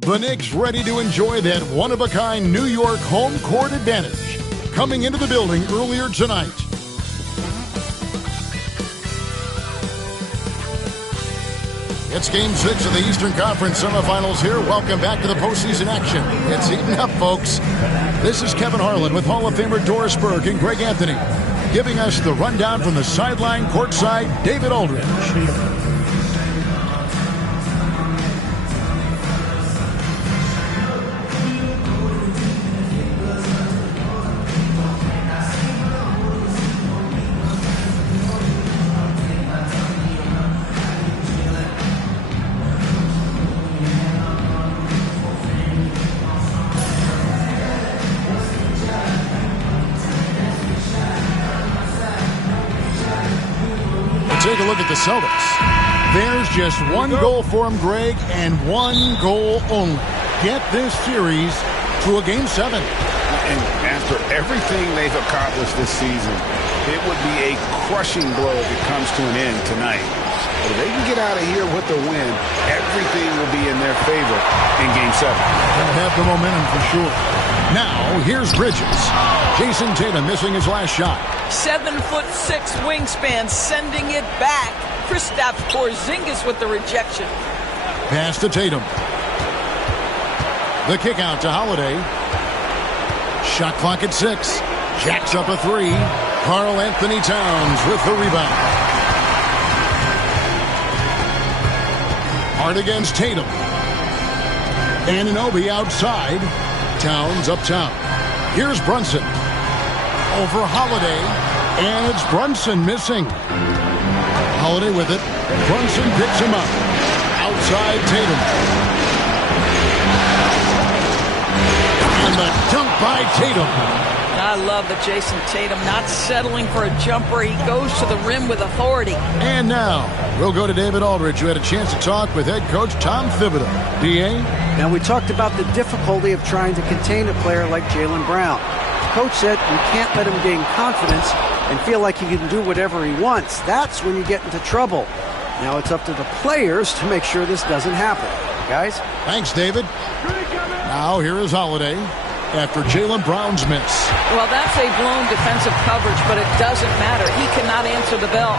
The Knicks ready to enjoy that one-of-a-kind New York home court advantage. Coming into the building earlier tonight. It's Game 6 of the Eastern Conference semifinals here. Welcome back to the postseason action. It's heating up, folks. This is Kevin Harlan with Hall of Famer Doris Burke and Greg Anthony, giving us the rundown from the sideline courtside, David Aldridge. Take a look at the Celtics. There's just one goal for them, Greg, and one goal only. Get this series to a Game 7. And after everything they've accomplished this season, it would be a crushing blow if it comes to an end tonight. But if they can get out of here with the win, everything will be in their favor in Game 7. They'll have the momentum for sure. Now, here's Bridges. Jason Tatum missing his last shot. 7'6" wingspan, sending it back. Kristaps Porzingis with the rejection. Pass to Tatum. The kick out to Holiday. Shot clock at 6. Jacks up a 3. Karl Anthony Towns with the rebound. Hard against Tatum. Anunoby outside. Towns up top. Here's Brunson. Over Holiday. And it's Brunson missing. Holiday with it. Brunson picks him up. Outside Tatum. And the dunk by Tatum. I love that Jason Tatum not settling for a jumper. He goes to the rim with authority. And now, we'll go to David Aldridge, who had a chance to talk with head coach Tom Thibodeau. D.A.? Now, we talked about the difficulty of trying to contain a player like Jaylen Brown. The coach said you can't let him gain confidence and feel like he can do whatever he wants. That's when you get into trouble. Now it's up to the players to make sure this doesn't happen. Guys? Thanks, David. Now here is Holiday after Jaylen Brown's miss. Well, that's a blown defensive coverage, but it doesn't matter. He cannot answer the bell.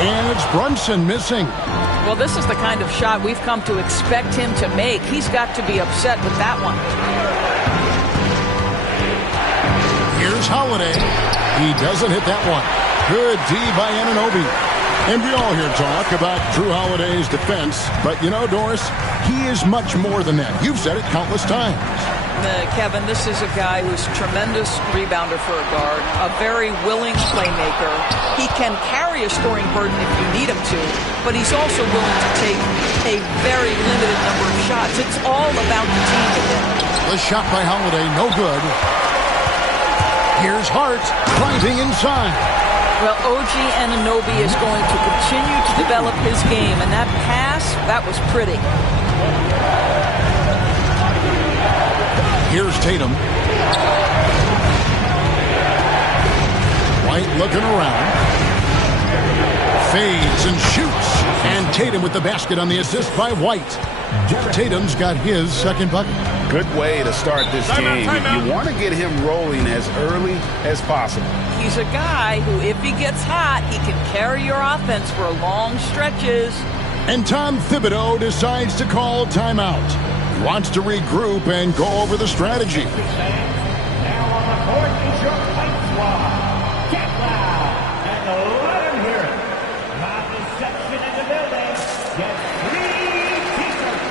And it's Brunson missing. Well, this is the kind of shot we've come to expect him to make. He's got to be upset with that one. Here's Holiday. He doesn't hit that one. Good D by Anunoby. And we all hear talk about Drew Holiday's defense. But you know, Doris, he is much more than that. You've said it countless times. Kevin, this is a guy who's a tremendous rebounder for a guard, a very willing playmaker. He can carry a scoring burden if you need him to, but he's also willing to take a very limited number of shots. It's all about the team with him. The shot by Holiday, no good. Here's Hart driving inside. Well, OG Anunoby is going to continue to develop his game, and that pass, that was pretty. Here's Tatum. White looking around. Fades and shoots. And Tatum with the basket on the assist by White. Tatum's got his second bucket. Good way to start this game. You want to get him rolling as early as possible. He's a guy who, if he gets hot, he can carry your offense for long stretches. And Tom Thibodeau decides to call timeout. He wants to regroup and go over the strategy. Now on the court is your fight squad. Get loud and let him hear it. Not this section in the building. Get 3 t-shirts.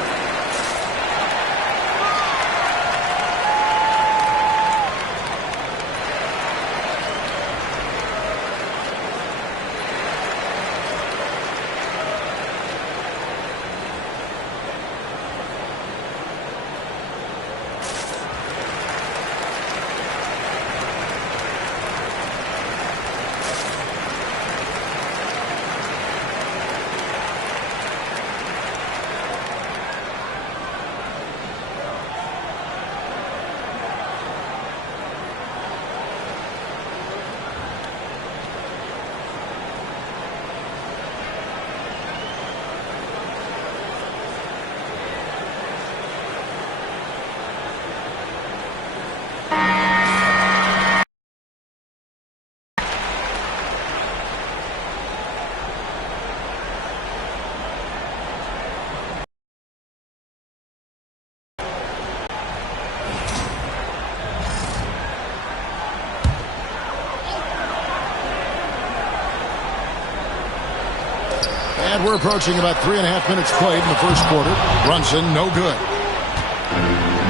And we're approaching about 3.5 minutes played in the first quarter. Brunson, no good.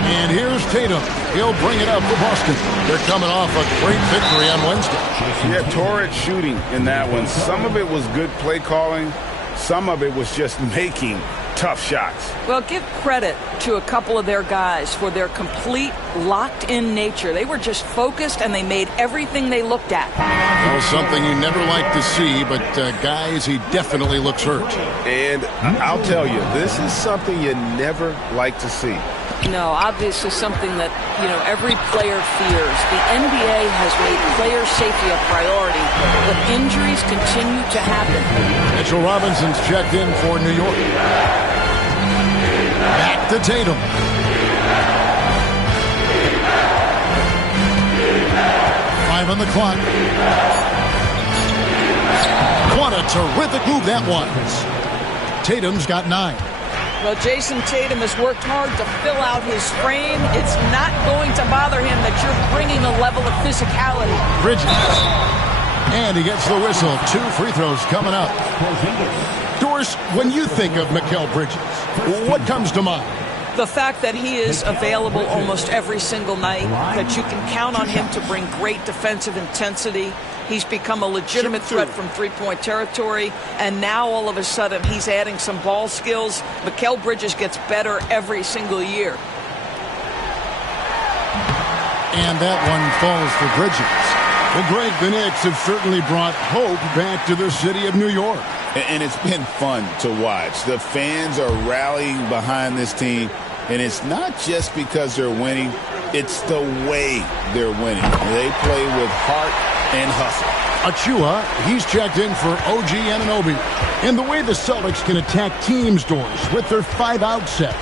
And here's Tatum. He'll bring it up for Boston. They're coming off a great victory on Wednesday. Yeah, torrid shooting in that one. Some of it was good play calling. Some of it was just making tough shots. Well, give credit to a couple of their guys for their complete locked-in nature. They were just focused, and they made everything they looked at. Well, something you never like to see, but guys, he definitely looks hurt. And I'll tell you, this is something you never like to see. No, obviously something that, every player fears. The NBA has made player safety a priority, but injuries continue to happen. Mitchell Robinson's checked in for New York. Back to Tatum. Five on the clock. What a terrific move that was. Tatum's got 9. Well, Jason Tatum has worked hard to fill out his frame. It's not going to bother him that you're bringing a level of physicality. Bridges. And he gets the whistle. 2 free throws coming up. Doris, when you think of Mikal Bridges, what comes to mind? The fact that he is available almost every single night, that you can count on him to bring great defensive intensity. He's become a legitimate threat from three-point territory, and now all of a sudden he's adding some ball skills. Mikal Bridges gets better every single year. And that one falls for Bridges. Well, Greg, the Knicks have certainly brought hope back to the city of New York. And it's been fun to watch. The fans are rallying behind this team, and it's not just because they're winning. It's the way they're winning. They play with heart and hustle. Achua, he's checked in for OG Anunoby. And the way the Celtics can attack teams, Doors, with their 5-out set,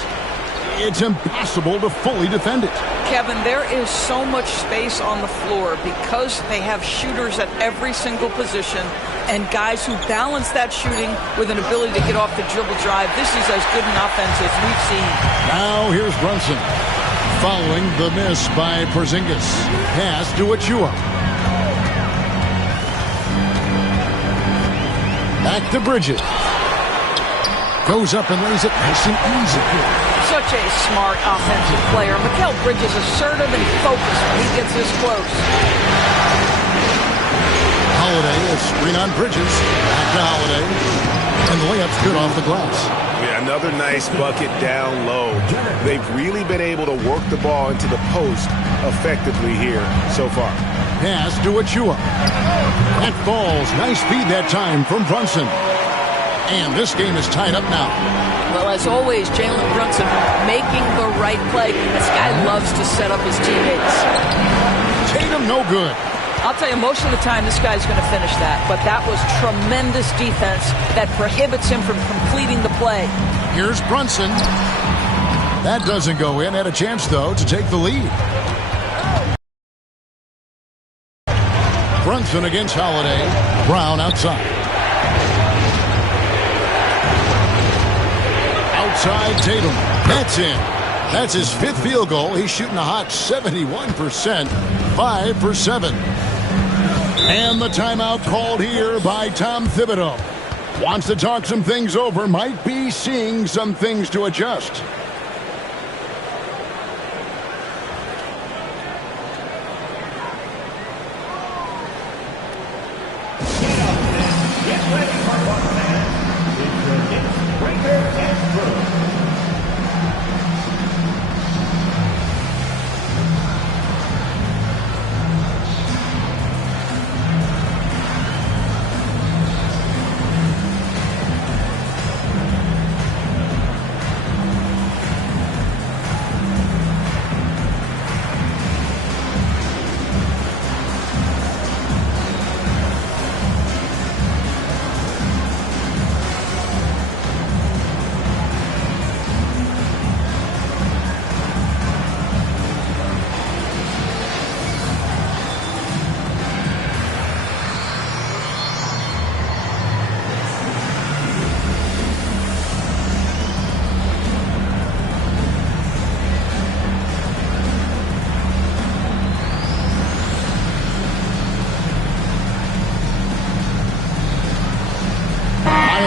it's impossible to fully defend it. Kevin, there is so much space on the floor because they have shooters at every single position and guys who balance that shooting with an ability to get off the dribble drive. This is as good an offense as we've seen. Now here's Brunson. Following the miss by Porzingis. Pass to Achua. Back to Bridges. Goes up and lays it nice and easy. Such a smart offensive player. Mikal Bridges assertive and focused when he gets this close. Holiday, a screen on Bridges. Back to Holiday. And the layup's good off the glass. Yeah, another nice bucket down low. They've really been able to work the ball into the post effectively here so far. Pass to Achua. That falls. Nice feed that time from Brunson. And this game is tied up now. Well, as always, Jalen Brunson making the right play. This guy loves to set up his teammates. Tatum, no good. I'll tell you, most of the time this guy's going to finish that. But that was tremendous defense that prohibits him from completing the play. Here's Brunson. That doesn't go in. Had a chance, though, to take the lead. Brunson against Holiday. Brown outside. Outside Tatum. That's in. That's his 5th field goal. He's shooting a hot 71%. 5 for 7. And the timeout called here by Tom Thibodeau. Wants to talk some things over. Might be seeing some things to adjust. Get ready for one man. It's your Knicks Breaker and Brew.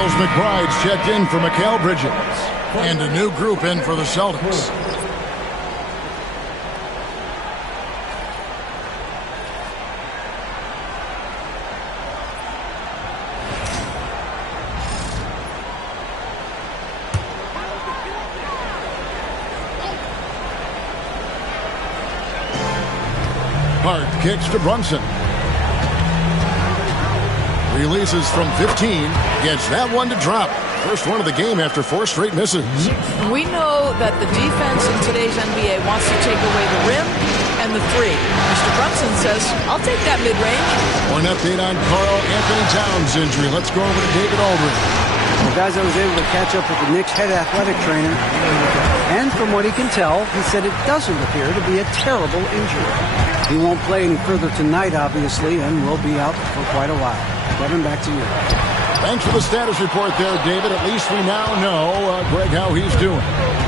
Miles McBride's checked in for Mikal Bridges. And a new group in for the Celtics. Hart kicks to Brunson. Releases from 15. Gets that one to drop. First one of the game after 4 straight misses. We know that the defense in today's NBA wants to take away the rim and the three. Mr. Brunson says, I'll take that mid-range. One update on Karl Anthony Towns' injury. Let's go over to David Aldridge. Well, guys, I was able to catch up with the Knicks head athletic trainer. And from what he can tell, he said it doesn't appear to be a terrible injury. He won't play any further tonight, obviously, and will be out for quite a while. Kevin, back to you. Thanks for the status report there, David. At least we now know, Greg, how he's doing.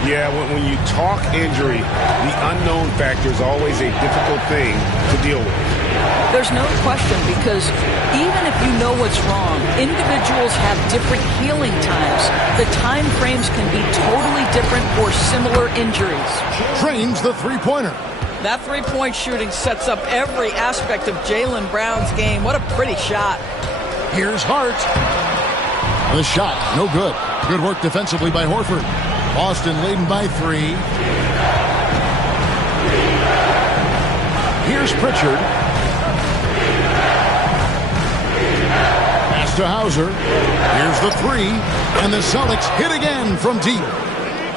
Yeah, when you talk injury, the unknown factor is always a difficult thing to deal with. There's no question, because even if you know what's wrong, individuals have different healing times. The time frames can be totally different for similar injuries. Drains the three-pointer. That three-point shooting sets up every aspect of Jaylen Brown's game. What a pretty shot. Here's Hart. The shot, no good. Good work defensively by Horford. Boston leading by 3. Here's Pritchard. Pass to Hauser. Here's the 3. And the Celtics hit again from deep.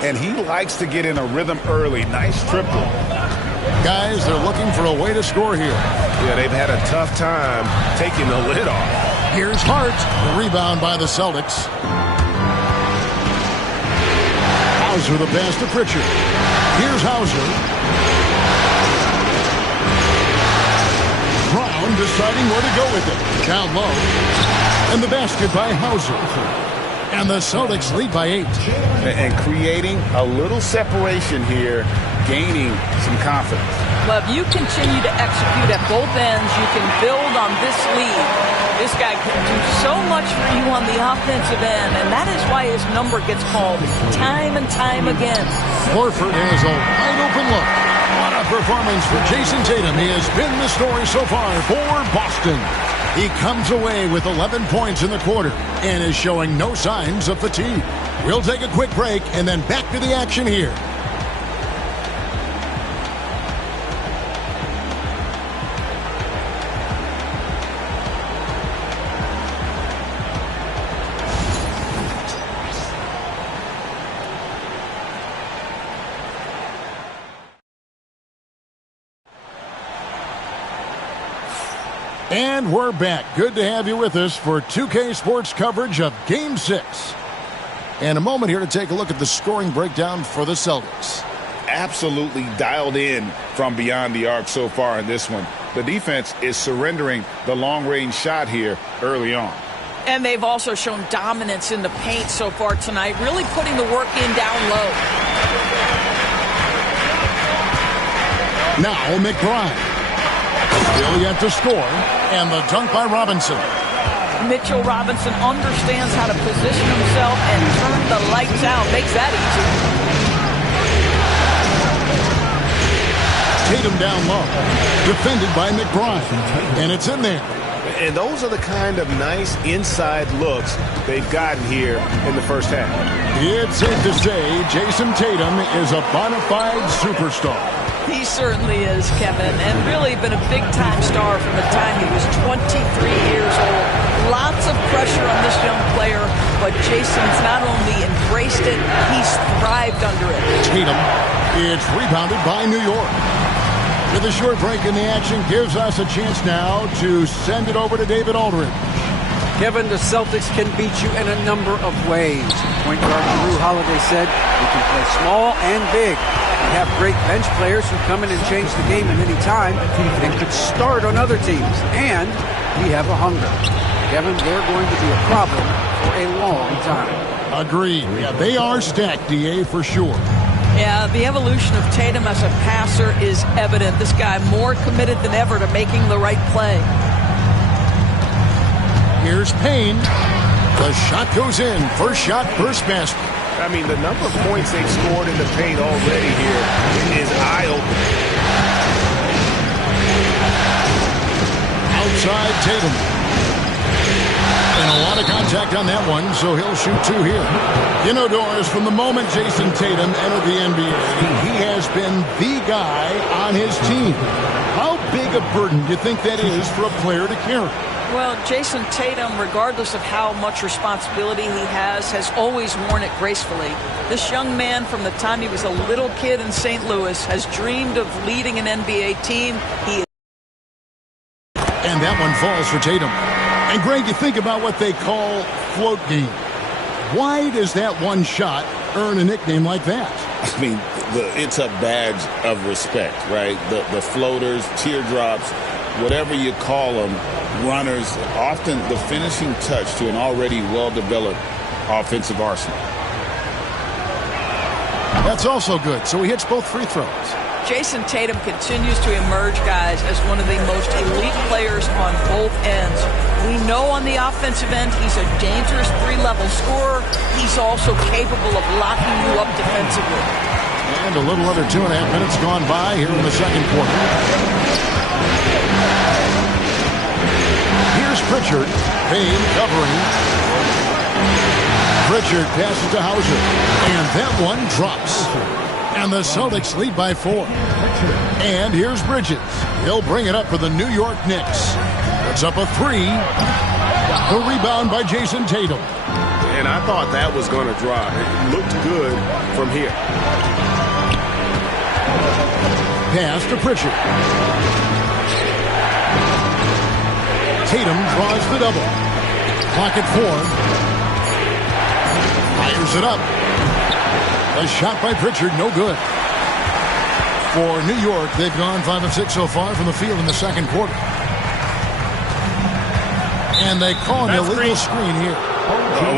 And he likes to get in a rhythm early. Nice triple. Guys, they're looking for a way to score here. Yeah, they've had a tough time taking the lid off. Here's Hart. The rebound by the Celtics. Hauser the pass to Pritchard. Here's Hauser. Brown deciding where to go with it. Down low. And the basket by Hauser. And the Celtics lead by 8. And creating a little separation here, gaining some confidence. Well, if you continue to execute at both ends, you can build on this lead. This guy can do so much for you on the offensive end, and that is why his number gets called time and time again. Horford has a wide open look. What a performance for Jason Tatum. He has been the story so far for Boston. He comes away with 11 points in the quarter and is showing no signs of fatigue. We'll take a quick break and then back to the action here. And we're back. Good to have you with us for 2K Sports coverage of Game 6. And a moment here to take a look at the scoring breakdown for the Celtics. Absolutely dialed in from beyond the arc so far in this one. The defense is surrendering the long-range shot here early on. And they've also shown dominance in the paint so far tonight, really putting the work in down low. Now McBride. Still yet to score, and the dunk by Robinson. Mitchell Robinson understands how to position himself and turn the lights out. Makes that easy. Tatum down low, defended by McBride, and it's in there. And those are the kind of nice inside looks they've gotten here in the first half. It's safe to say Jason Tatum is a bona fide superstar. He certainly is, Kevin, and really been a big-time star from the time he was 23 years old. Lots of pressure on this young player, but Jason's not only embraced it, he's thrived under it. Tatum, it's rebounded by New York. With a short break in the action, gives us a chance now to send it over to David Aldridge. Kevin, the Celtics can beat you in a number of ways. Point guard Jrue Holiday said, we can play small and big. We have great bench players who come in and change the game at any time and could start on other teams. And we have a hunger. Kevin, they're going to be a problem for a long time. Agreed. Yeah, they are stacked, DA, for sure. Yeah, the evolution of Tatum as a passer is evident. This guy more committed than ever to making the right play. Here's Payne. The shot goes in. First shot, first basket. I mean, the number of points they've scored in the paint already here is eye-opening. Outside Tatum. And a lot of contact on that one, so he'll shoot two here. You know, Doris, from the moment Jason Tatum entered the NBA, he has been the guy on his team. How big a burden do you think that is for a player to carry? Well, Jason Tatum, regardless of how much responsibility he has always worn it gracefully. This young man, from the time he was a little kid in St. Louis, has dreamed of leading an NBA team. And that one falls for Tatum. And, Greg, you think about what they call float game. Why does that one shot earn a nickname like that? I mean, it's a badge of respect, right? The floaters, teardrops, whatever you call them, runners, often the finishing touch to an already well-developed offensive arsenal. That's also good. So he hits both free throws. Jason Tatum continues to emerge, guys, as one of the most elite players on both ends. We know on the offensive end he's a dangerous three-level scorer. He's also capable of locking you up defensively. And a little under 2.5 minutes gone by here in the second quarter. Here's Pritchard. Payne covering. Pritchard passes to Hauser. And that one drops. And the Celtics lead by 4. And here's Bridges. He'll bring it up for the New York Knicks. It's up a 3. The rebound by Jason Tatum. And I thought that was going to drop. It looked good from here. Pass to Pritchard. Tatum draws the double. Clock at 4. Fires it up. A shot by Pritchard, no good. For New York, they've gone 5 of 6 so far from the field in the second quarter. And they call an illegal screen here.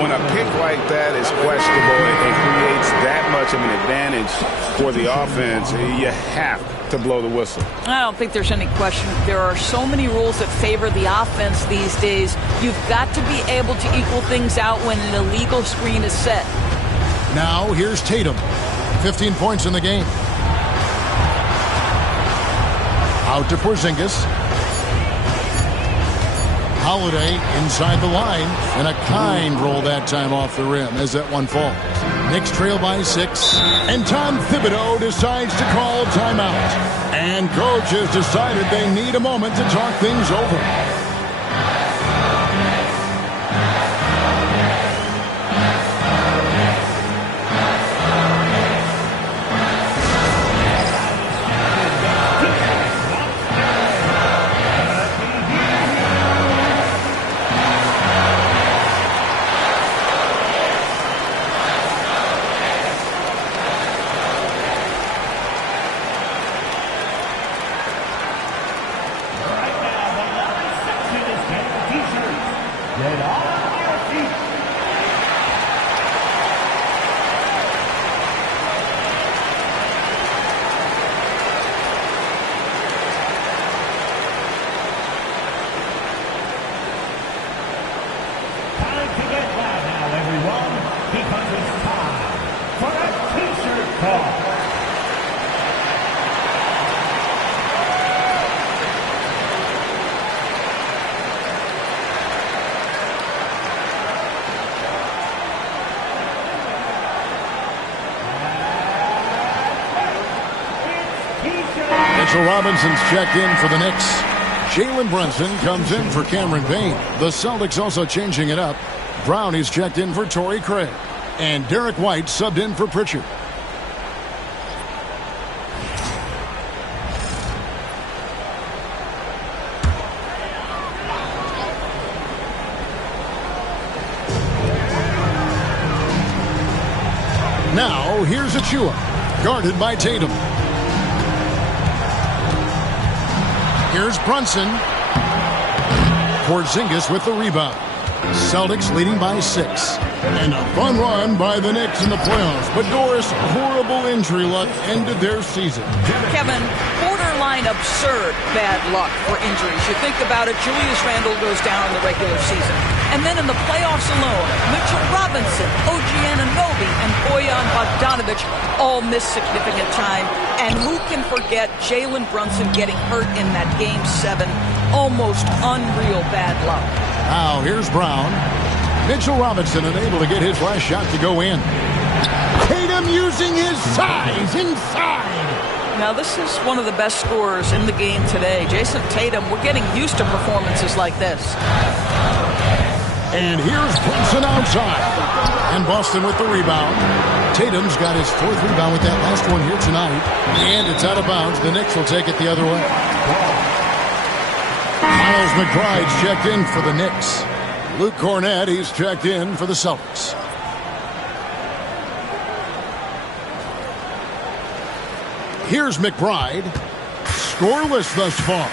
When a pick like that is questionable and creates that much of an advantage for the offense, you have to blow the whistle. I don't think there's any question. There are so many rules that favor the offense these days. You've got to be able to equal things out when an illegal screen is set. Now here's Tatum. 15 points in the game. Out to Porzingis. Holiday inside the line. And a kind roll that time off the rim as that one falls. Knicks trail by 6. And Tom Thibodeau decides to call timeout. And coach has decided they need a moment to talk things over. Mitchell Robinson's checked in for the Knicks. Jalen Brunson comes in for Cameron Payne. The Celtics also changing it up. Brownie's checked in for Torrey Craig. And Derek White subbed in for Pritchard. Now, here's Achua, guarded by Tatum. Here's Brunson. Porzingis with the rebound. Celtics leading by 6. And a fun run by the Knicks in the playoffs. But Doris, horrible injury luck ended their season. Kevin, borderline absurd bad luck for injuries. You think about it, Julius Randle goes down in the regular season. And then in the playoffs alone, Crosby and Bojan Bogdanovic all missed significant time. And who can forget Jalen Brunson getting hurt in that Game 7? Almost unreal bad luck. Now here's Brown. Mitchell Robinson unable to get his last shot to go in. Tatum using his size inside. Now this is one of the best scorers in the game today. Jason Tatum, we're getting used to performances like this. And here's Brunson outside. And Boston with the rebound. Tatum's got his 4th rebound with that last one here tonight. And it's out of bounds. The Knicks will take it the other way. Miles McBride's checked in for the Knicks. Luke Cornett, he's checked in for the Celtics. Here's McBride. Scoreless thus far.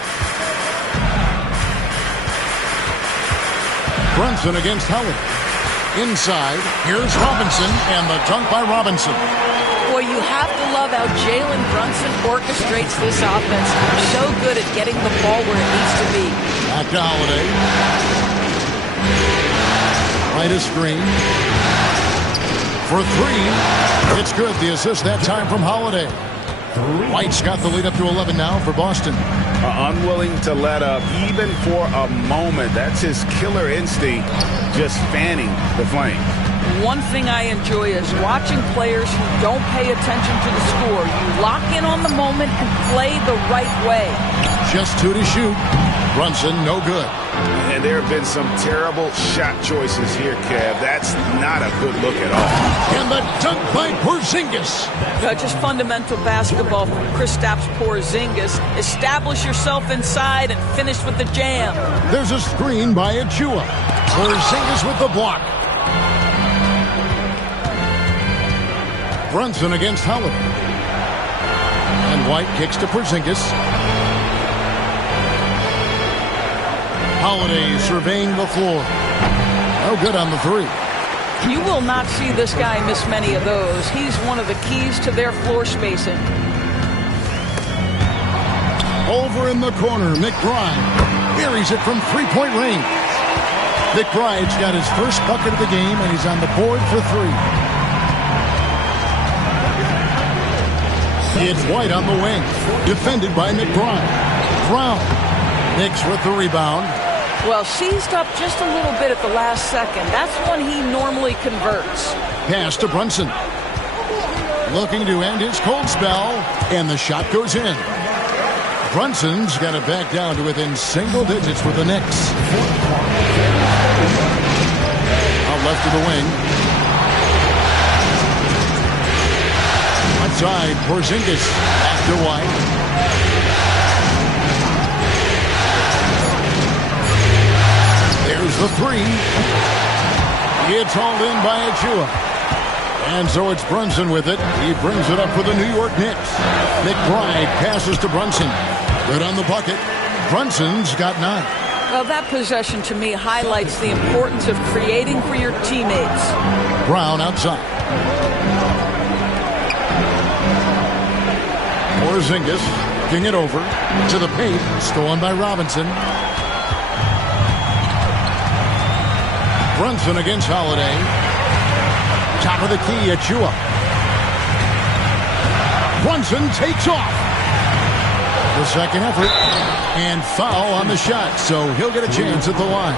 Brunson against Howard. Inside, here's Robinson, and the dunk by Robinson. Boy, you have to love how Jalen Brunson orchestrates this offense. So good at getting the ball where it needs to be. Back to Holiday. Right a screen. For 3. It's good. The assist that time from Holiday. White's got the lead up to 11 now for Boston. Unwilling to let up even for a moment. That's his killer instinct, just fanning the flame. One thing I enjoy is watching players who don't pay attention to the score. You lock in on the moment and play the right way. Just 2 to shoot. Brunson, no good. And there have been some terrible shot choices here, Kev. That's not a good look at all. And the dunk by Porzingis. Just fundamental basketball from Kristaps Porzingis. Establish yourself inside and finish with the jam. There's a screen by Achua. Porzingis with the block. Brunson against Howard. And White kicks to Porzingis. Holiday surveying the floor. No good on the 3. You will not see this guy miss many of those. He's one of the keys to their floor spacing. Over in the corner, McBride buries it from 3-point range. McBride's got his first bucket of the game, and he's on the board for 3. It's White on the wing, defended by McBride. Brown, Knicks with the rebound. Well, seized up just a little bit at the last second. That's when he normally converts. Pass to Brunson. Looking to end his cold spell, and the shot goes in. Brunson's got it back down to within single digits with the Knicks. Out left of the wing. Outside, Porzingis. Back to White. There's the 3. It's hauled in by Achua. And so it's Brunson with it. He brings it up for the New York Knicks. McBride passes to Brunson. Good on the bucket. Brunson's got 9. Well, that possession to me highlights the importance of creating for your teammates. Brown outside. Porzingis kicking it over to the paint. Stolen by Robinson. Brunson against Holiday. Top of the key, Achua. Brunson takes off. The second effort. And foul on the shot, so he'll get a chance at the line.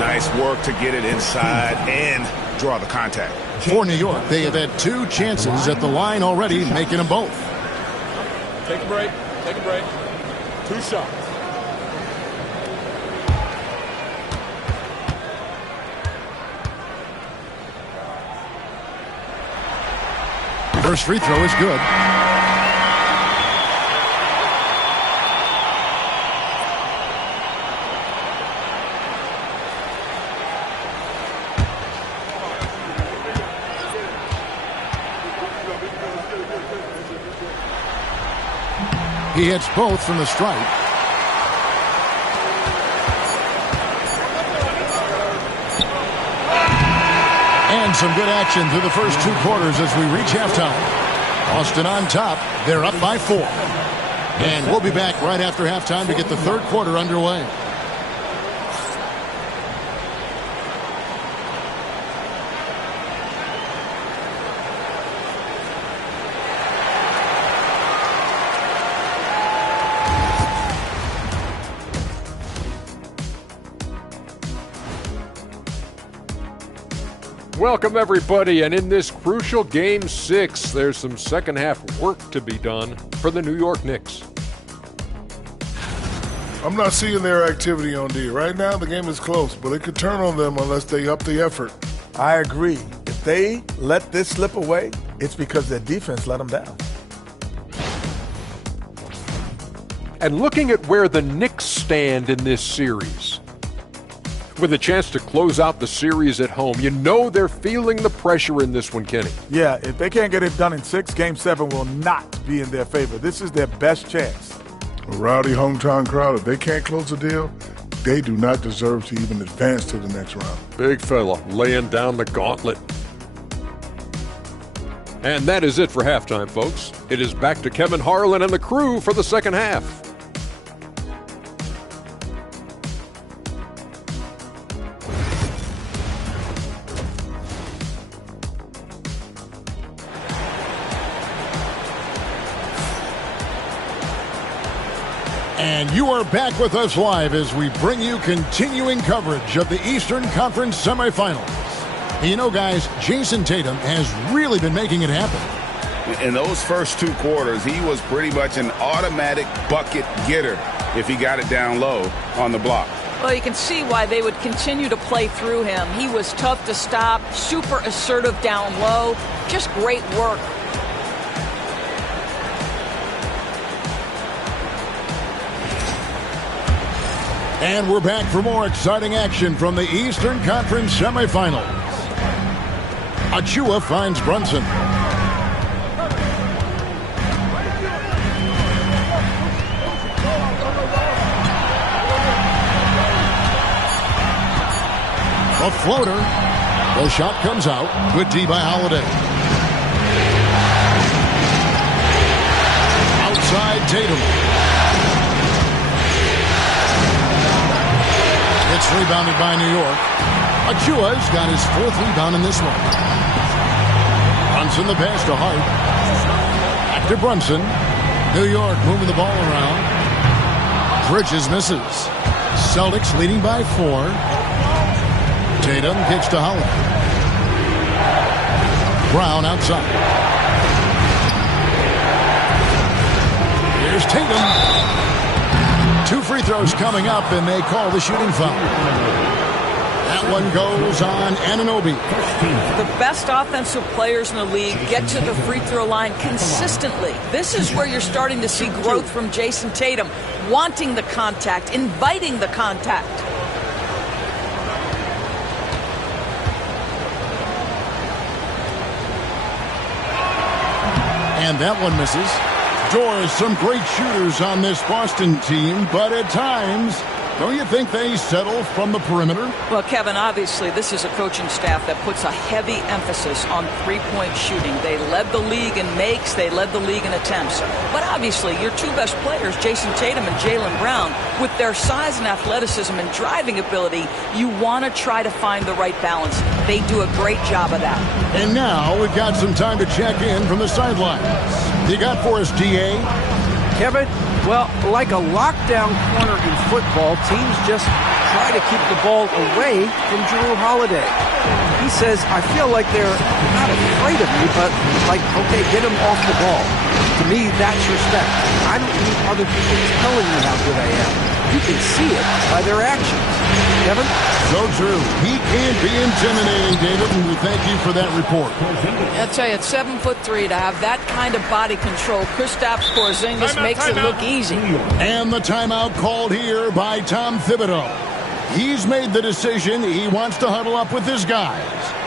Nice work to get it inside and draw the contact. For New York, they have had 2 chances at the line already, making them both. Take a break. Take a break. 2 shots. First free throw is good. He hits both from the stripe. And some good action through the first 2 quarters as we reach halftime. Boston on top. They're up by 4. And we'll be back right after halftime to get the 3rd quarter underway. Welcome, everybody. And in this crucial Game 6, there's some second-half work to be done for the New York Knicks. I'm not seeing their activity on D. Right now, the game is close, but it could turn on them unless they up the effort. I agree. If they let this slip away, it's because their defense let them down. And looking at where the Knicks stand in this series, with a chance to close out the series at home, you know they're feeling the pressure in this one, Kenny. Yeah, if they can't get it done in 6, Game 7 will not be in their favor. This is their best chance. A rowdy hometown crowd, if they can't close a deal, they do not deserve to even advance to the next round. Big fella laying down the gauntlet. And that is it for halftime, folks. It is back to Kevin Harlan and the crew for the second half. And you are back with us live as we bring you continuing coverage of the Eastern Conference semifinals. You know, guys, Jason Tatum has really been making it happen. In those first 2 quarters, he was pretty much an automatic bucket getter if he got it down low on the block. Well, you can see why they would continue to play through him. He was tough to stop, super assertive down low, just great work. And we're back for more exciting action from the Eastern Conference semifinals. Achua finds Brunson. A floater. The shot comes out. Good D by Holiday. Outside Tatum. It's rebounded by New York. Achua's got his 4th rebound in this one. Brunson the pass to Hart. Back to Brunson. New York moving the ball around. Bridges misses. Celtics leading by 4. Tatum kicks to Holiday. Brown outside. Here's Tatum. 2 free throws coming up, and they call the shooting foul. That one goes on Anunoby. The best offensive players in the league get to the free throw line consistently. This is where you're starting to see growth from Jason Tatum, wanting the contact, inviting the contact. And that one misses. Doors, some great shooters on this Boston team, but at times, don't you think they settle from the perimeter? Well, Kevin, obviously, this is a coaching staff that puts a heavy emphasis on three-point shooting. They led the league in makes. They led the league in attempts. But obviously, your 2 best players, Jason Tatum and Jaylen Brown, with their size and athleticism and driving ability, you want to try to find the right balance. They do a great job of that. And now we've got some time to check in from the sidelines. You got for us, D.A.? Kevin, well, like a lockdown corner in football, teams just try to keep the ball away from Jrue Holiday. He says, I feel like they're not afraid of me, but like, okay, get him off the ball. To me, that's respect. I don't need other people telling me how good I am. You can see it by their actions. Kevin? So true. He can't be intimidating, David, and we thank you for that report. I'll tell you, at 7'3", to have that kind of body control, Kristaps Porzingis makes it look easy. And the timeout called here by Tom Thibodeau. He's made the decision. He wants to huddle up with his guys.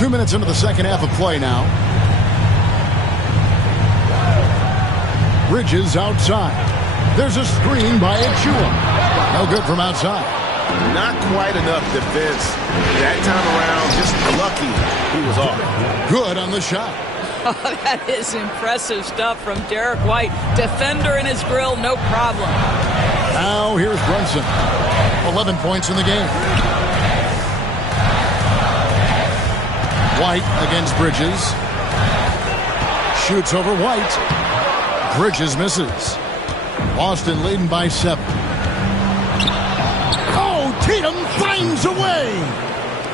2 minutes into the second half of play now. Bridges outside. There's a screen by Achua. No good from outside. Not quite enough defense that time around. Just lucky he was off. Good on the shot. Oh, that is impressive stuff from Derek White. Defender in his grill, no problem. Now here's Brunson. 11 points in the game. White against Bridges. Shoots over White. Bridges misses. Boston leading by 7. Oh, Tatum finds a way.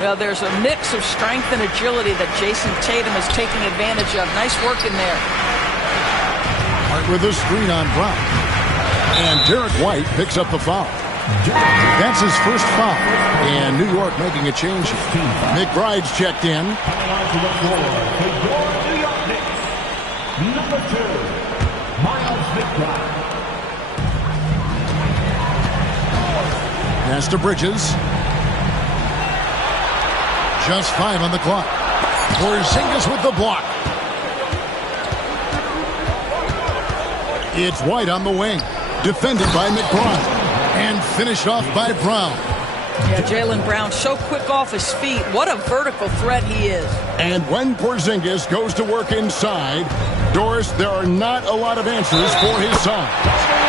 Well, there's a mix of strength and agility that Jason Tatum is taking advantage of. Nice work in there. Hart with a screen on Brown. And Derek White picks up the foul. That's his first foul. And New York making a change here. McBride's checked in. New York Knicks, number 2, Miles McBride. Pass to Bridges. Just 5 on the clock. Porzingis with the block. It's White on the wing. Defended by McBride. And finished off by Brown. Yeah, Jaylen Brown so quick off his feet. What a vertical threat he is. And when Porzingis goes to work inside, Doris, there are not a lot of answers for his side.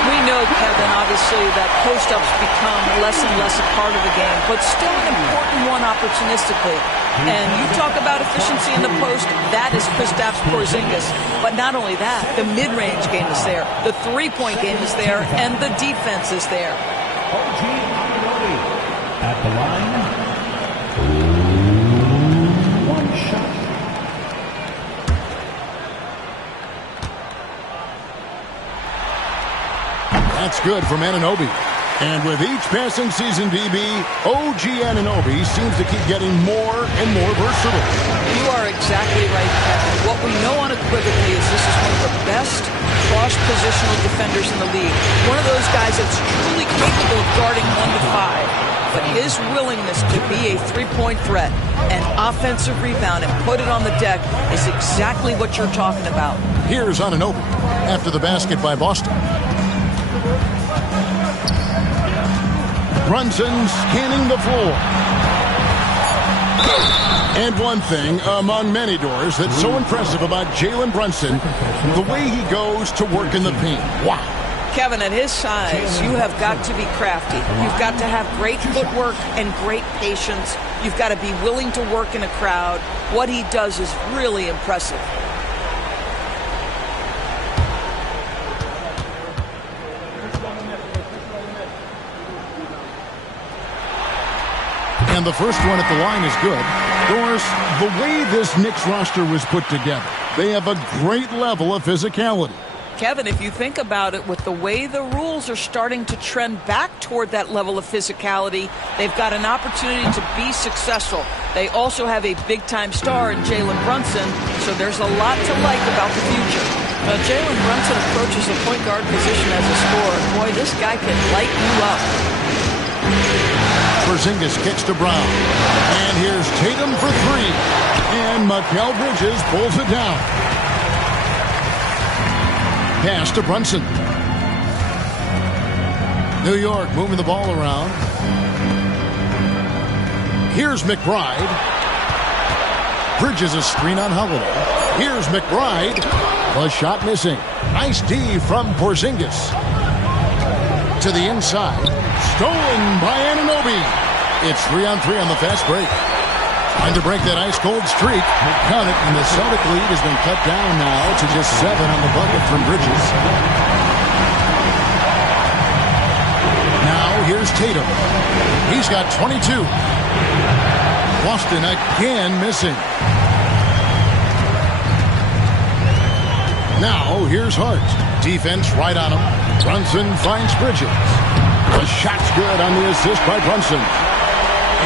We know, Kevin, obviously, that post-ups become less and less a part of the game, but still an important one opportunistically. And you talk about efficiency in the post, that is Kristaps Porzingis. But not only that, the mid-range game is there, the three-point game is there, and the defense is there. OG Anunoby at the line. 1 shot. That's good from Anunoby. And with each passing season, DB, OG Anunoby seems to keep getting more and more versatile. You are exactly right, Kevin. What we know unequivocally is this is one of the best cross-positional defenders in the league. One of those guys that's truly capable of guarding 1 to 5. But his willingness to be a three-point threat and offensive rebound and put it on the deck is exactly what you're talking about. Here's Anunoby after the basket by Boston. Brunson scanning the floor. And one thing among many, Doors, that's so impressive about Jalen Brunson, the way he goes to work in the paint. Wow. Kevin, at his size, you have got to be crafty. You've got to have great footwork and great patience. You've got to be willing to work in a crowd. What he does is really impressive. And the first one at the line is good. Doris, the way this Knicks roster was put together, they have a great level of physicality. Kevin, if you think about it, with the way the rules are starting to trend back toward that level of physicality, they've got an opportunity to be successful. They also have a big-time star in Jalen Brunson, so there's a lot to like about the future. Jalen Brunson approaches the point guard position as a scorer. Boy, this guy can light you up. Porzingis kicks to Brown. And here's Tatum for 3. And Mikal Bridges pulls it down. Pass to Brunson. New York moving the ball around. Here's McBride. Bridges a screen on Holiday. Here's McBride. The shot missing. Nice D from Porzingis. To the inside. Stolen by Anunoby. It's 3-on-3 on the fast break. Trying to break that ice-cold streak. Count it, and the Celtic lead has been cut down now to just 7 on the bucket from Bridges. Now here's Tatum. He's got 22. Boston again missing. Now here's Hart. Defense right on him. Brunson finds Bridges. The shot's good on the assist by Brunson.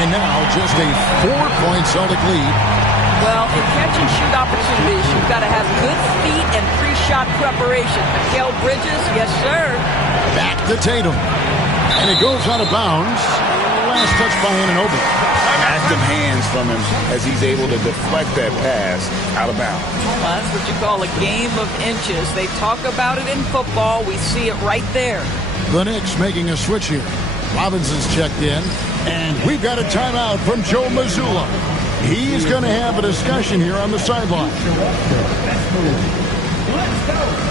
And now just a 4-point Celtic lead. Well, in catch-and-shoot opportunities, you've got to have good feet and pre-shot preparation. Mikal Bridges, yes, sir. Back to Tatum. And it goes out of bounds. Last touch by Anunoby. active hands from him as he's able to deflect that pass out of bounds. Well, that's what you call a game of inches. They talk about it in football. We see it right there. The Knicks making a switch here. Robinson's checked in, and we've got a timeout from Joe Mazzulla. He's going to have a discussion here on the sideline. Let's go.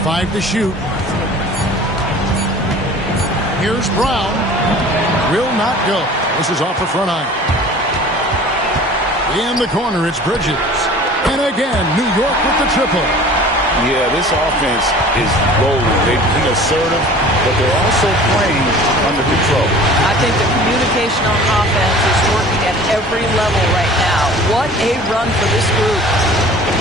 Five to shoot. Here's Brown. Will not go. This is off the front iron. In the corner, it's Bridges. And again, New York with the triple. Yeah, this offense is rolling. They've been assertive, but they're also playing under control. I think the communication on offense is working at every level right now. What a run for this group.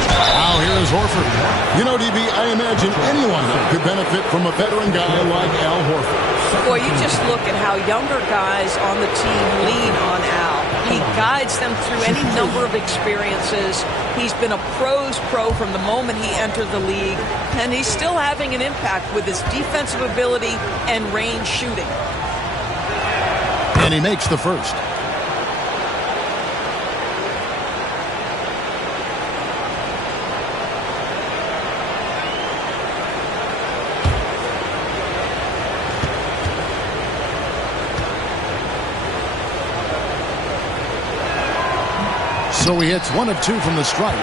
Now here is Horford. You know, DB, I imagine anyone could benefit from a veteran guy like Al Horford. Boy, you just look at how younger guys on the team lean on Al. He guides them through any number of experiences. He's been a pro's pro from the moment he entered the league, and he's still having an impact with his defensive ability and range shooting. And he makes the first. So he hits 1 of 2 from the stripe.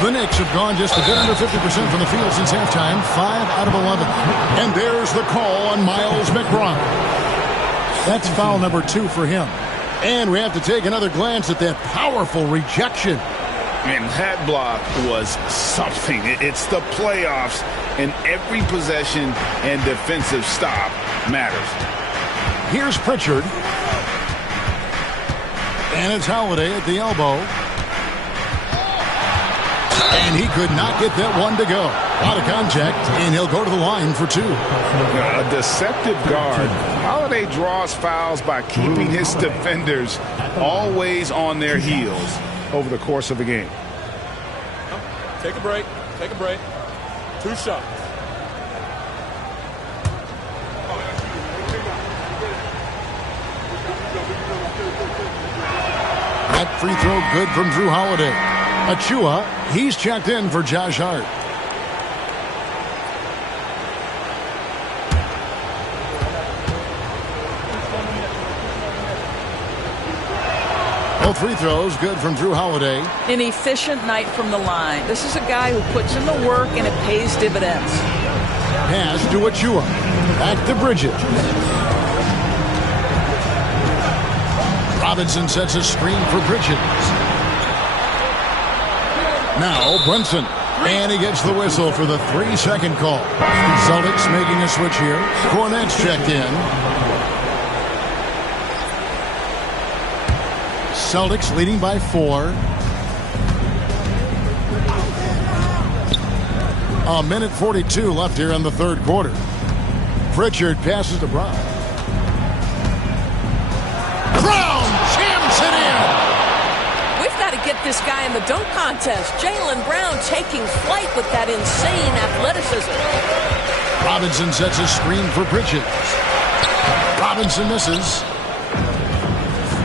The Knicks have gone just a bit under 50% from the field since halftime, 5 out of 11. And there's the call on Miles McBride. That's foul number 2 for him. And we have to take another glance at that powerful rejection. And that block was something. It's the playoffs, and every possession and defensive stop matters. Here's Pritchard. And it's Holiday at the elbow. And he could not get that one to go. Out of contact, and he'll go to the line for 2. A deceptive guard. Holiday draws fouls by keeping his defenders always on their heels over the course of the game. Take a break. Take a break. 2 shots. That free throw good from Drew Holiday. Achua, he's checked in for Josh Hart. Both free throws good from Drew Holiday. An efficient night from the line. This is a guy who puts in the work and it pays dividends. Pass to Achua. Back to Bridges. Robinson sets a screen for Bridges. Now Brunson. And he gets the whistle for the 3-second call. Celtics making a switch here. Cornette's checked in. Celtics leading by 4. A minute 42 left here in the third quarter. Pritchard passes to Brown. Brown jams it in. We've got to get this guy in the dunk contest. Jaylen Brown taking flight with that insane athleticism. Robinson sets a screen for Bridges. Robinson misses.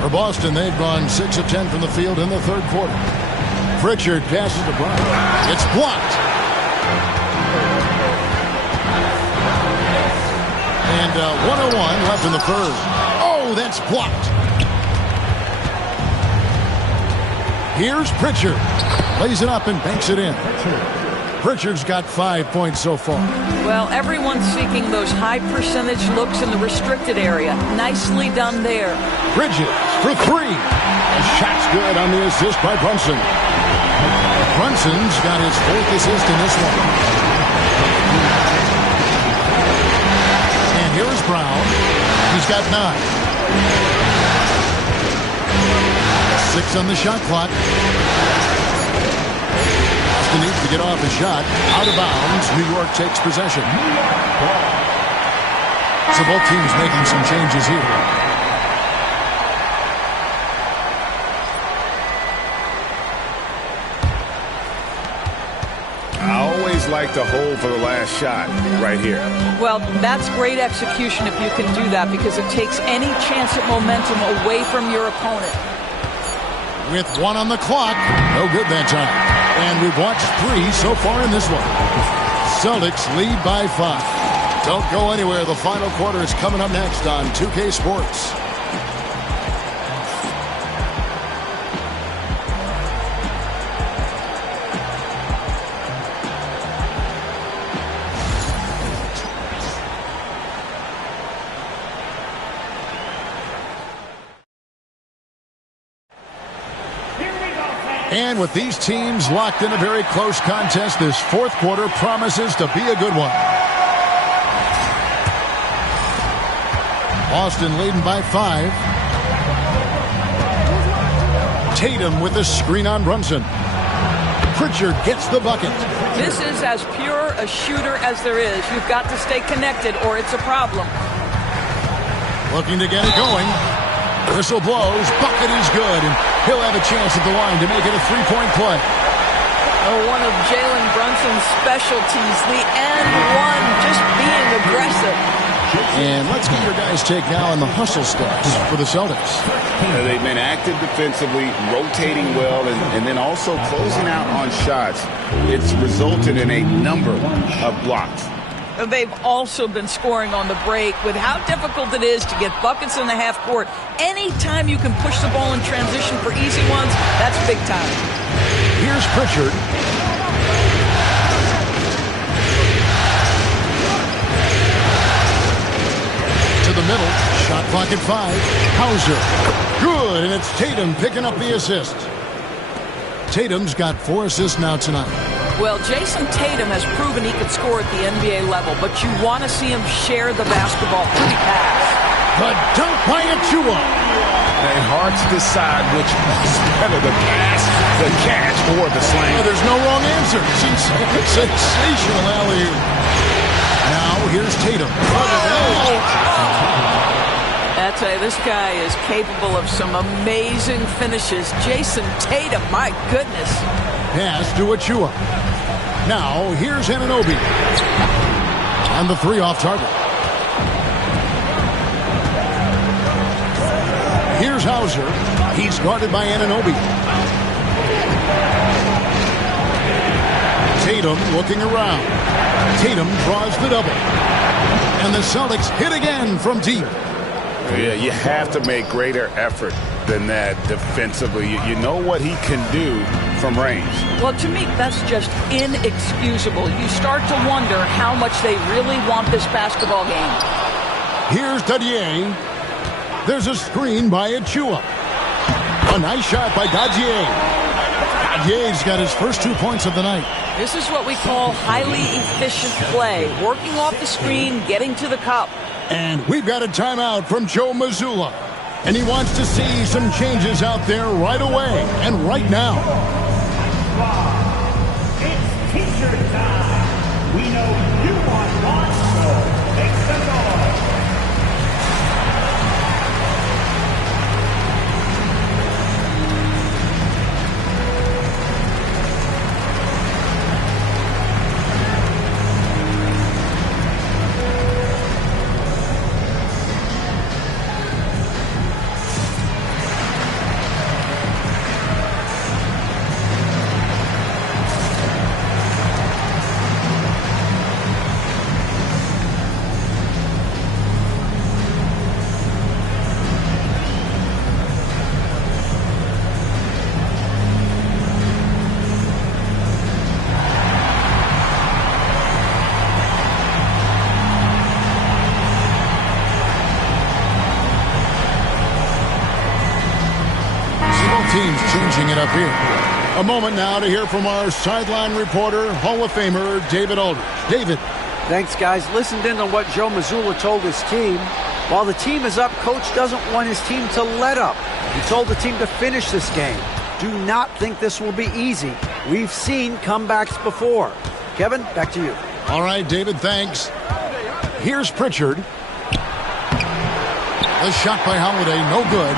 For Boston, they've gone 6 of 10 from the field in the third quarter. Pritchard passes to Bryant. It's blocked. And 1:01 left in the third. Oh, that's blocked. Here's Pritchard. Lays it up and banks it in. Pritchard's got 5 points so far. Well, everyone's seeking those high percentage looks in the restricted area. Nicely done there. Bridges for 3. The shot's good on the assist by Brunson. Brunson's got his 4th assist in this one. And here is Brown. He's got 9. 6 on the shot clock. Boston needs to get off a shot. Out of bounds. New York takes possession. So both teams making some changes here. I always like to hold for the last shot right here. Well, that's great execution if you can do that, because it takes any chance at momentum away from your opponent. With 1 on the clock. No good that time. And we've watched 3 so far in this one. Celtics lead by 5. Don't go anywhere. The final quarter is coming up next on 2K Sports. And with these teams locked in a very close contest, this fourth quarter promises to be a good one. Boston leading by 5. Tatum with the screen on Brunson. Pritchard gets the bucket. This is as pure a shooter as there is. You've got to stay connected or it's a problem. Looking to get it going. Whistle blows. Bucket is good. And he'll have a chance at the line to make it a 3-point play. Oh, one of Jalen Brunson's specialties, the and one, just being aggressive. And let's get your guys' take now on the hustle stats for the Celtics. They've been active defensively, rotating well, and then also closing out on shots. It's resulted in a number of blocks. They've also been scoring on the break. With how difficult it is to get buckets in the half court, anytime you can push the ball in transition for easy ones, that's big time. Here's Pritchard. To the middle. Shot clock at 5. Hauser. Good, and it's Tatum picking up the assist. Tatum's got 4 assists now tonight. Well, Jason Tatum has proven he can score at the NBA level, but you want to see him share the basketball pretty fast. The dunk by Achua. And hard to decide which is better, the pass, the catch, or the slam. Oh, there's no wrong answer. Sensational alley-oop. Now here's Tatum. I tell you, this guy is capable of some amazing finishes. Jason Tatum, my goodness. Pass to Achua. Now, here's Anunoby. And the 3 off target. Here's Hauser. He's guarded by Anunoby. Tatum looking around. Tatum draws the double. And the Celtics hit again from deep. Yeah, you have to make greater effort than that defensively. You know what he can do from range. Well, to me, that's just inexcusable. You start to wonder how much they really want this basketball game. Here's Dadier. There's a screen by Achua. A nice shot by Dadier. Dadier's got his first 2 points of the night. This is what we call highly efficient play. Working off the screen, getting to the cup. And we've got a timeout from Joe Mazzulla. And he wants to see some changes out there right away and right now. It's t-shirt time. We know you want one, so make some noise. teams changing it up here. A moment now to hear from our sideline reporter, Hall of Famer David Aldridge. David. Thanks, guys. Listened in on what Joe Mazzulla told his team. While the team is up, Coach doesn't want his team to let up. He told the team to finish this game. Do not think this will be easy. We've seen comebacks before. Kevin, back to you. All right, David, thanks. Here's Pritchard. The shot by Holiday, no good.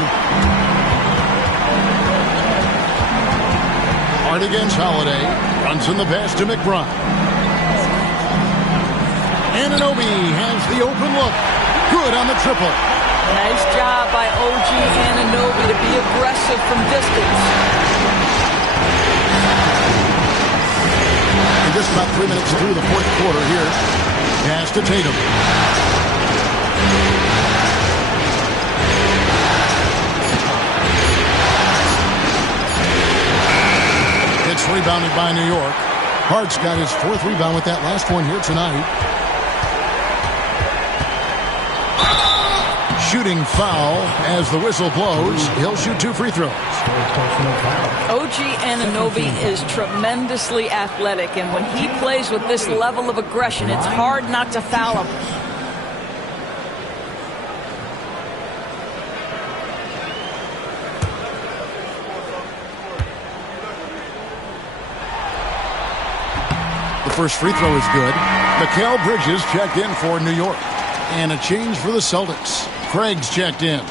Hard against Holiday. Runs in the pass to McBride. Anunoby has the open look. Good on the triple. Nice job by OG Anunoby to be aggressive from distance. And just about 3 minutes through the fourth quarter here. Pass to Tatum. It's rebounded by New York. Hart's got his fourth rebound with that last one here tonight. Shooting foul as the whistle blows. He'll shoot 2 free throws. OG Anunoby is tremendously athletic, and when he plays with this level of aggression, it's hard not to foul him. The first free throw is good. Mikal Bridges checked in for New York. And a change for the Celtics. Craig's checked in.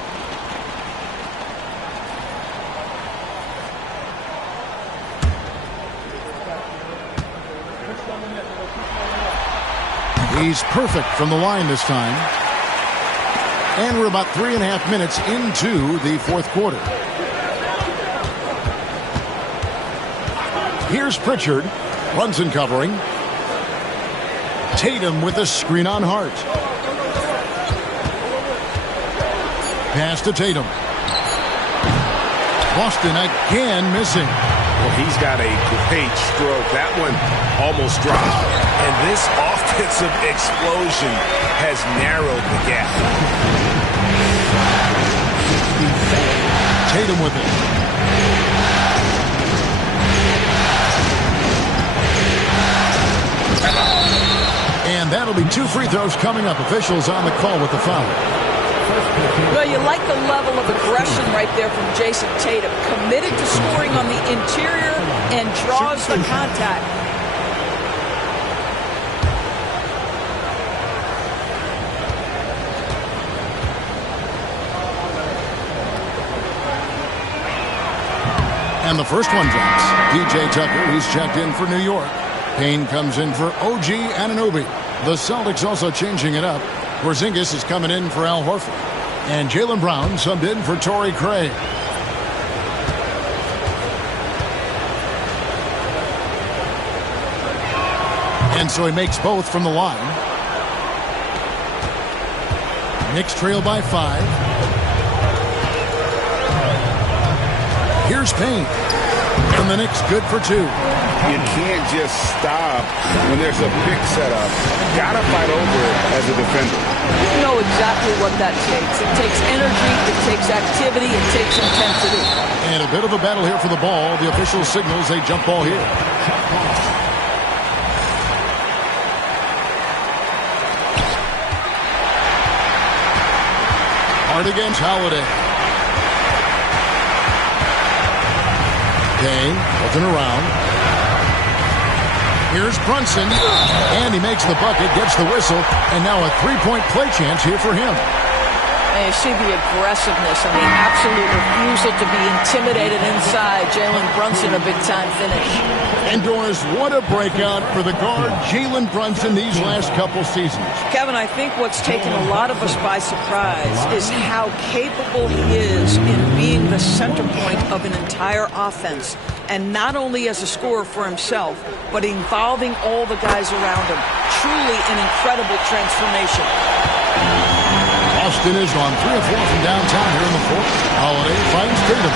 He's perfect from the line this time. And we're about 3.5 minutes into the fourth quarter. Here's Pritchard. Brunson covering. Tatum with a screen on Hart. Pass to Tatum. Boston again missing. Well, he's got a great stroke. That one almost dropped. And this offensive explosion has narrowed the gap. Tatum with it. And that'll be 2 free throws coming up. Officials on the call with the foul. Well, you like the level of aggression right there from Jason Tatum. Committed to scoring on the interior and draws the contact. And the first one drops. P.J. Tucker, he's checked in for New York. Payne comes in for OG Anunoby. The Celtics also changing it up. Porzingis is coming in for Al Horford. And Jaylen Brown subbed in for Torrey Craig. And so he makes both from the line. Knicks trail by 5. Here's Payne. And the Knicks good for 2. You can't just stop when there's a big setup. You gotta fight over it as a defender. You know exactly what that takes. It takes energy, it takes activity, it takes intensity. And a bit of a battle here for the ball. The official signals a jump ball here. Hard against Holiday. Payne looking around. Here's Brunson, and he makes the bucket, gets the whistle, and now a 3-point play chance here for him. And you see the aggressiveness and the absolute refusal to be intimidated inside. Jalen Brunson, a big-time finish. And Doris, what a breakout for the guard, Jalen Brunson, these last couple seasons. Kevin, I think what's taken a lot of us by surprise is how capable he is in being the center point of an entire offense. And not only as a scorer for himself, but involving all the guys around him. Truly an incredible transformation. Austin is on 3 of 4 from downtown here in the fourth. Holiday finds Tatum.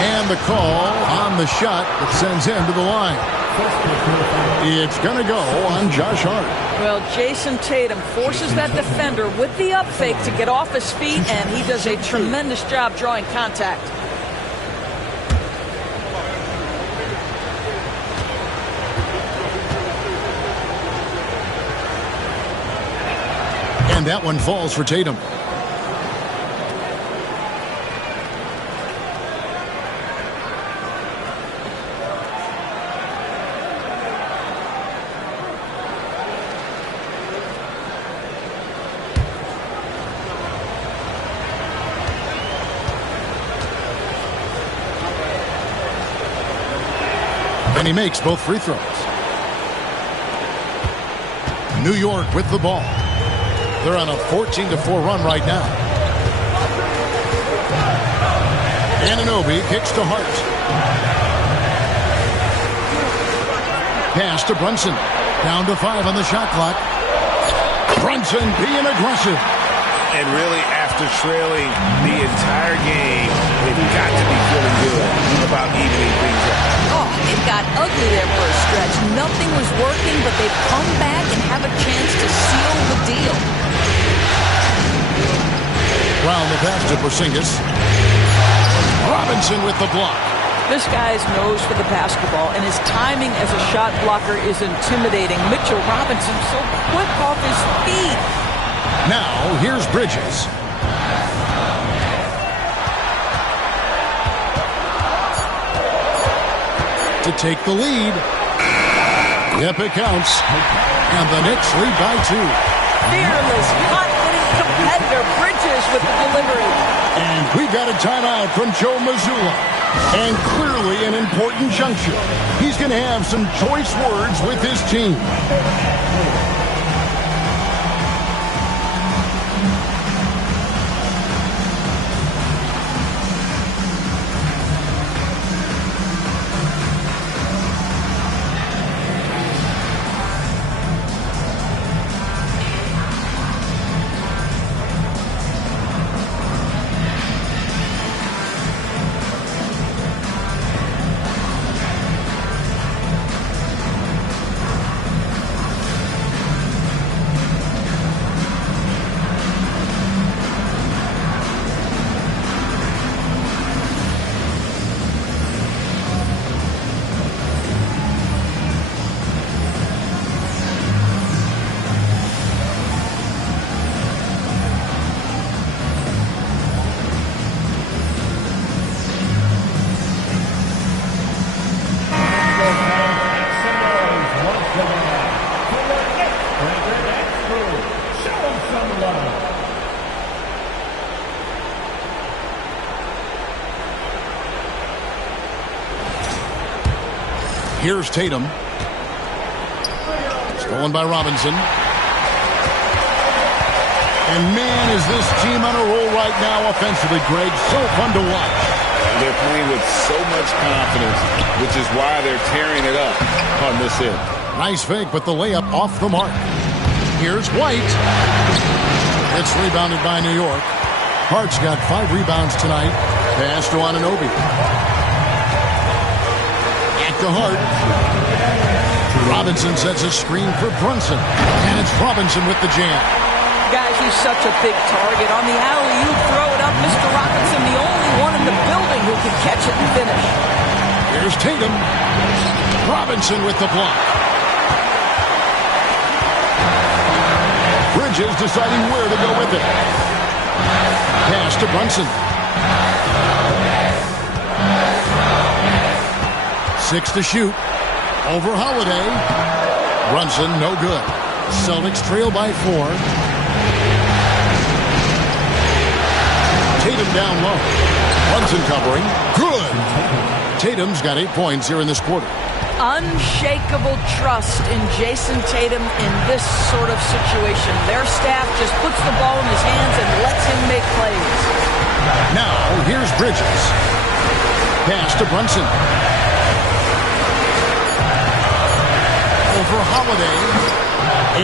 And the call on the shot that sends him to the line. It's going to go on Josh Hart. Well, Jason Tatum forces that defender with the up fake to get off his feet, and he does a tremendous job drawing contact. And that one falls for Tatum. And he makes both free throws. New York with the ball. They're on a 14-4 run right now. Anunoby kicks to Hart. Pass to Brunson. Down to 5 on the shot clock. Brunson being aggressive. And really, after trailing the entire game, they've got to be feeling good about evening things up. Oh, it got ugly there for a stretch. Nothing was working, but they've come back and have a chance to seal the deal. Round the pass to Porzingis. Robinson with the block. This guy's nose for the basketball, and his timing as a shot blocker is intimidating. Mitchell Robinson so quick off his feet. Now, here's Bridges. To take the lead. Yep, it counts. And the Knicks lead by 2. Fearless, hot-hitting competitor Bridges with the delivery. And we got a timeout from Joe Mazzulla. And clearly an important juncture. He's going to have some choice words with his team. Here's Tatum. Stolen by Robinson. And man, is this team on a roll right now offensively, Greg. So fun to watch. They're playing with so much confidence, which is why they're tearing it up on this end. Nice fake, but the layup off the mark. Here's White. It's rebounded by New York. Hart's got 5 rebounds tonight. Pass to Anunoby. To Hart. Robinson sets a screen for Brunson. And it's Robinson with the jam. Guys, he's such a big target. On the alley-oop, throw it up. Mr. Robinson, the only one in the building who can catch it and finish. Here's Tatum. Robinson with the block. Bridges deciding where to go with it. Pass to Brunson. 6 to shoot. Over Holiday. Brunson, no good. Celtics trail by 4. Tatum down low. Brunson covering. Good. Tatum's got 8 points here in this quarter. Unshakable trust in Jason Tatum in this sort of situation. Their staff just puts the ball in his hands and lets him make plays. Now, here's Bridges. Pass to Brunson. Over Holiday.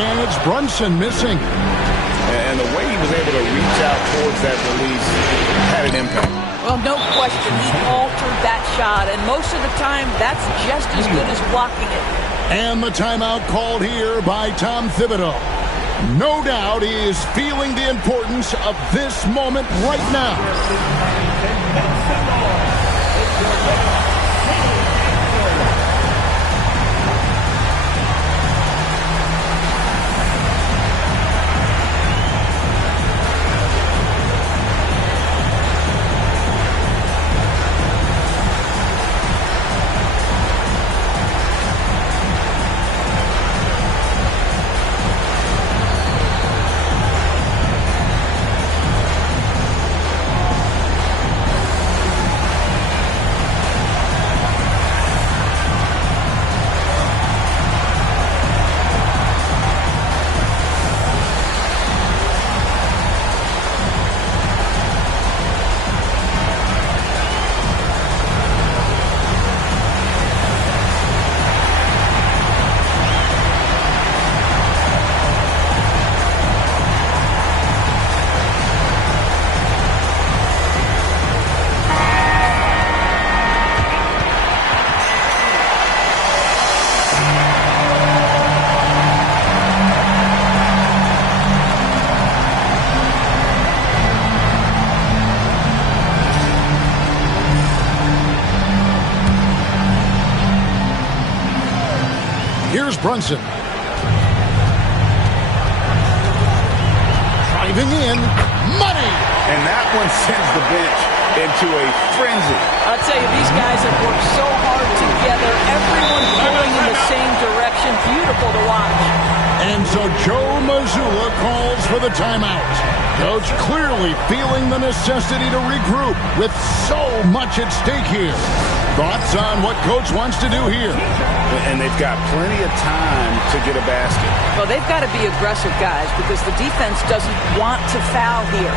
And it's Brunson missing. And the way he was able to reach out towards that release had an impact. Well, no question. He altered that shot, and most of the time, that's just as good as blocking it. And the timeout called here by Tom Thibodeau. No doubt he is feeling the importance of this moment right now. Here's Brunson. Driving in. Money! And that one sends the bench into a frenzy. I'll tell you, these guys have worked so hard together. Everyone pulling in the same direction. Beautiful to watch. And so Joe Mazzulla calls for the timeout. Coach clearly feeling the necessity to regroup with so much at stake here. Thoughts on what Coach wants to do here? And they've got plenty of time to get a basket. Well, they've got to be aggressive, guys, because the defense doesn't want to foul here.